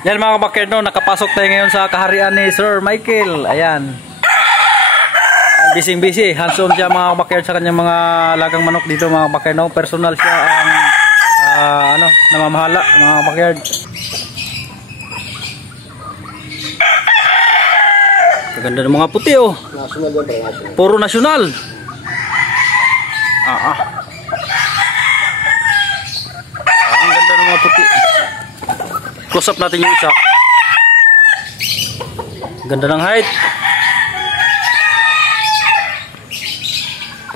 Yan mga kabakyard, no, nakapasok tayo ngayon sa kaharian ni Sir Michael. Ayan. Busy. Hands-on siya mga kabakyard sa kanyang mga lagang manok dito mga kabakyard, no. Personal siya ang namamahala mga kabakyard. Kaganda ng mga puti, oh. Puro nasyonal. Ang ganda ng mga puti. Close up natin yung isa. Ganda ng height.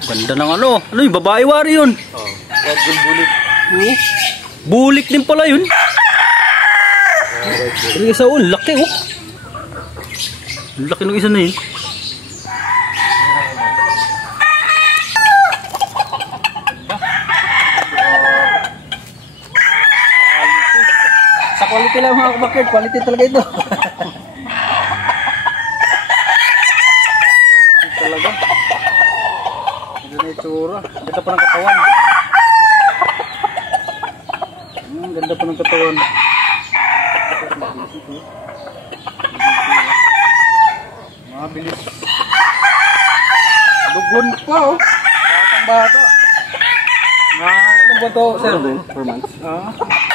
Ganda ng ano yung babae wari yun. Bulik. Bulik din pala yun. Yung isa, oh, laki, oh. Laki ng isa na yun. Sa quality lang mga kabakyard, quality talaga ito. Quality talaga. Ganda na itsura. Ganda pa ng katawan. Ganda pa ng katawan. Mabilis. Dugon pa, oh. Batang bata. Ilang buwan to, sir? 4 months.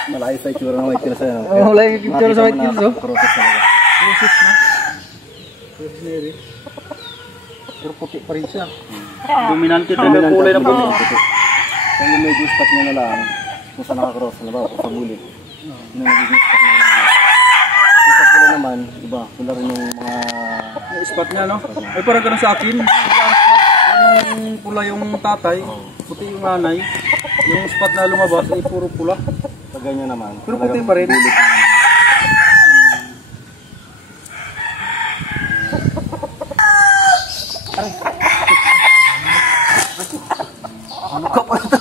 Malayo sa itsura ng white kills. Malayo sa itsura sa white kills, oh. Process talaga. Process na. Process na yun. Pero puti pa rin siya. Dominante talaga ang kulay ng puti. Kaya yung medyo spot niya na lang kung saan nakakross, o sa bulik. Yung medyo spot niya na lang. Kung sa pula naman, iba, pula rin yung mga... Yung spot niya, no? Ay parang ganun sa akin. Yung pula yung tatay, puti yung nanay. Yung spot na lumabas ay puro pula. Sa ganyan naman. Pero puti pa rin. Bulik ano ka pa ito?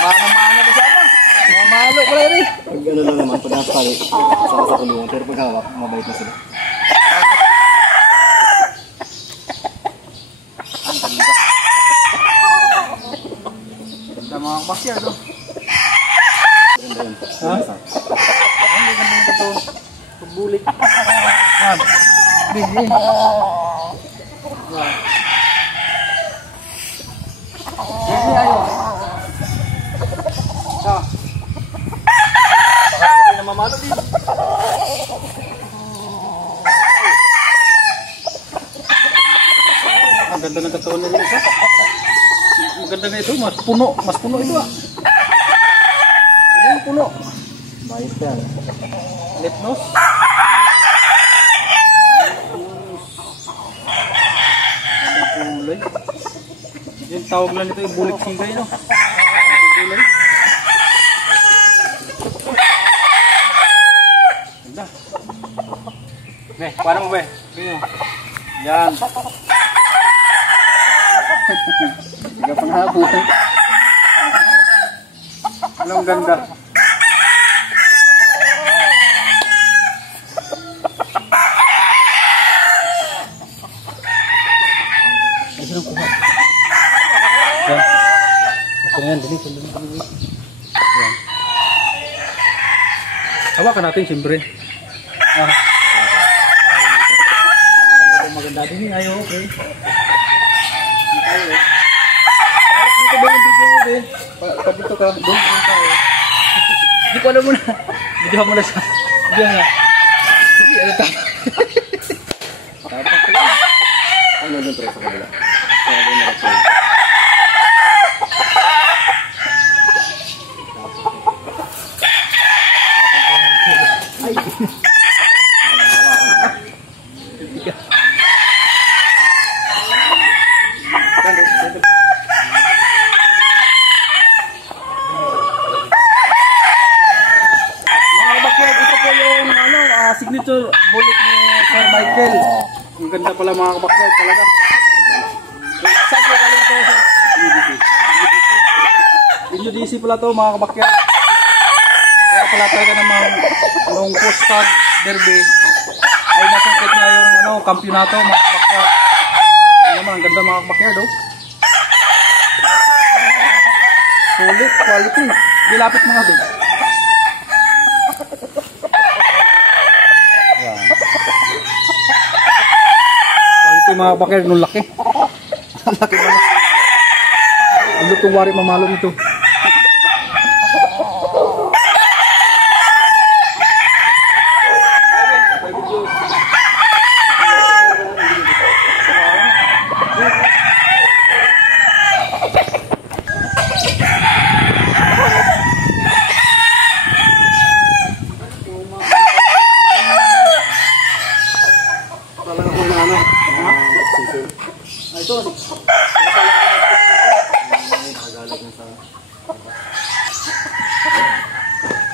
Mana-mana ba siya ba? Mamalo pala rin. pag ano lang naman, pag nasa tali, saka sa kulungan. Pero pag hawak, mabait na sila. Ganda mga kabakyard, oh. Ganda yun. Ha? Ang ganda yung ito. Pagbulik. Yan. Busy. Yan. Busy ayo. Baka hindi na mamalo din. Ang ganda ng katawan nila isa. Maganda nga ito. Mas puno ito, ah. Ano yung puno? Bait yan. Lip nose. Ang kulay. Yung tawag lang ito yung bulik singay, no? Ang kulay. Ganda. Be, paano mo, be? Ganyan. Yan. Hindi ka pang habol. Anong ganda? Ay, sino kuha? Yan. Okay na yan. Dali. Yan. Hawakan natin, siyempre. Maganda din. Ayaw, okay. Dito ba yung video mo, be? Pabito ka. Doon tayo. Hindi ko alam mo na. Video mo na sa... Video na. Hindi, ano tayo? Tapos ko lang. Ano yung preso ko nila? Kaya doon na rin. Ay! Signature bullet ni Sir Michael. Ang ganda pala mga kabakyard talaga. Saan po galing ito? UDC pala ito mga kabakyard. Kaya pala talaga namang nung post-tag derby ay nasungkit niya yung kampyonato mga kabakyard. Ano naman, ang ganda mga kabakyard, oh. Sulit, quality. Dilapit mga din. mga kabakyard, nung laki. Ang laki ba? Ang lutong wari mamalo nito.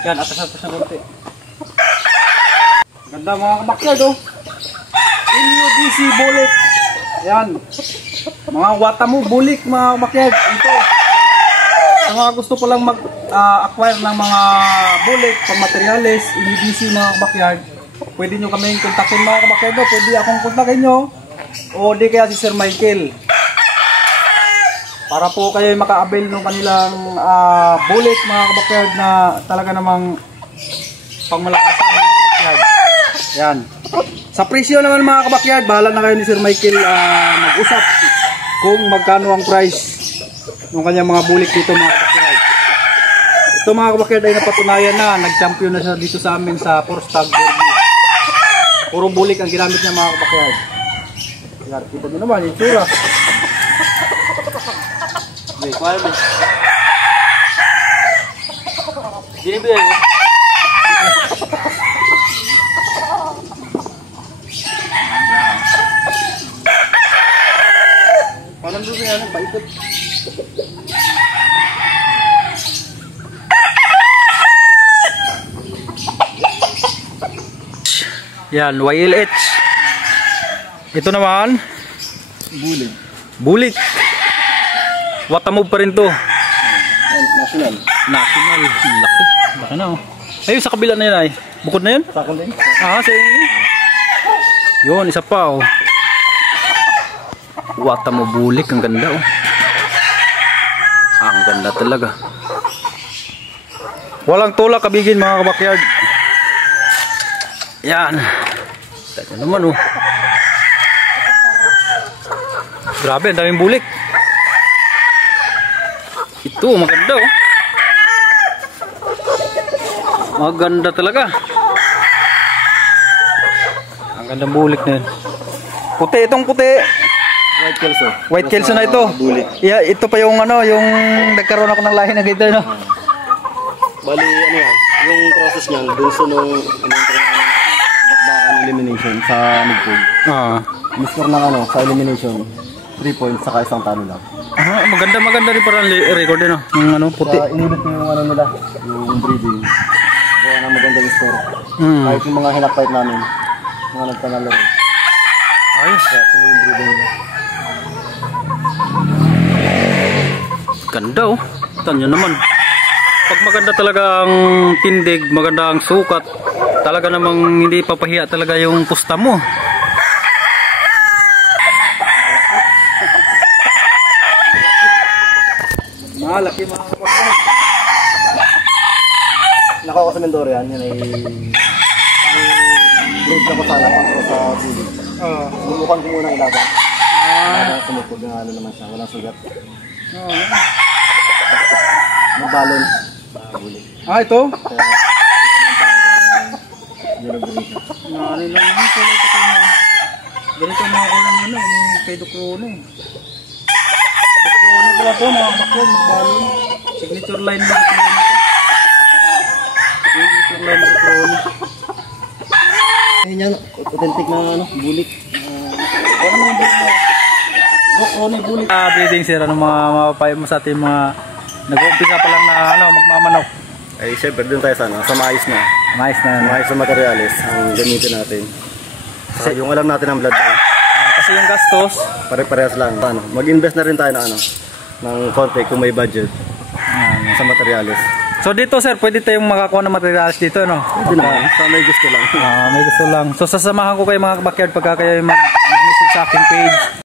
Yan, atas-atas na konti. Ganda mga kabakyard, oh. NUDC bulik. Yan. Mga Watamu bulik mga kabakyard. Ito. Sa mga gusto palang mag-acquire ng mga bulik, pang materials, NUDC mga kabakyard, pwede nyo kami kontakin mga kabakyard, oh. Pwede akong kontakin nyo. O di kaya si Sir Michael. Para po kayo maka-avail ng kanilang bulik mga kabakyard na talaga namang pangmalakasan mga kabakyard. Yan. Sa presyo naman mga kabakyard, bahala na kayo ni Sir Michael mag-usap kung magkano ang price ng kanyang mga bulik dito mga kabakyard. Ito mga kabakyard ay napatunayan na, nag-champion na siya dito sa amin sa Forstag Derby. Puro bulik ang ginamit niya mga kabakyard. Yan, kita nyo naman, yung tsura. Wait, kuha naman. Binibigay mo? Parang doon yan, paikot. Yan, YLH. Ito naman Bulik. bulik. Watamu pa rin to. National. National. Laki. Laki na, oh. Ayun, sa kabila na yun ay. Bukod na yun? Sakon din. Sa yun. Yun, isa pa, oh. Watamu bulik. Ang ganda, oh. Ang ganda talaga. Walang tulak, kabigin mga kabakyard. Yan. Ito naman, oh. Grabe, ang daming bulik. Ito, maganda, oh. Maganda talaga. Ang gandang bulik na yun. Puti, itong puti. White Kelso. White Kelso na ito. Bulik. Yeah, ito pa yung ano, yung nagkaroon ako ng lahi na ganito, no? Bali, ano yan, yung process niyan, dun sa nung, bakbakan elimination sa Nigpog. Mister ng ano, sa elimination, 3 points, saka isang talo lang. Maganda rin parang record din, no? Yung ano, puti. Sa inibit yung ano nila, yung breeding. Kaya na maganda yung score. Kahit yung mga hinakfight namin, mga nagpanalo rin. Ayos. Kaya sila yung breeding nila. Ganda, oh. Tanyo naman. Pag maganda talaga ang tindig, maganda ang sukat, talaga namang hindi papahiya talaga yung pusta mo. Malaki mga kapatid. Nakuha ko sa Mindoro yan ay brood na ko sana pang sa bulig. Bumukan ko muna ilaban. Ilaban sumupod ng ano naman siya, walang sugat. Magbalon sa bulig. Ito? Kaya yellow green siya. Ano lang yun, kulay pa ito mo. Ganito mga ulang ano, kay Dukrone. Dukrone pala ito, mga bakyan, magbalon. Signature line na Dukrone ito. Signature line na Dukrone. Ayun yan, authentic na ano, bulik. Ano yung bulik mo? Dukrone bulik. Breeding sir, ano mga mapapayo mo sa ating mga nag-uumpisa pa lang na ano, magmamanok. Ay syempre doon tayo sana, sa mais na. Mais na ano. Mais na materials ang gamitin natin. Kasi yung alam natin ang blood type. Kasi yung gastos, Pare-parehas lang. Ano, mag-invest na rin tayo na ano, ng konti kung may budget sa materials. so dito sir, pwede tayong makakuha ng materials dito, no? Pwede naman, sa may gusto lang. May gusto lang. So sasamahan ko kayo mga kabakyard pagka kayo mag-message sa aking page.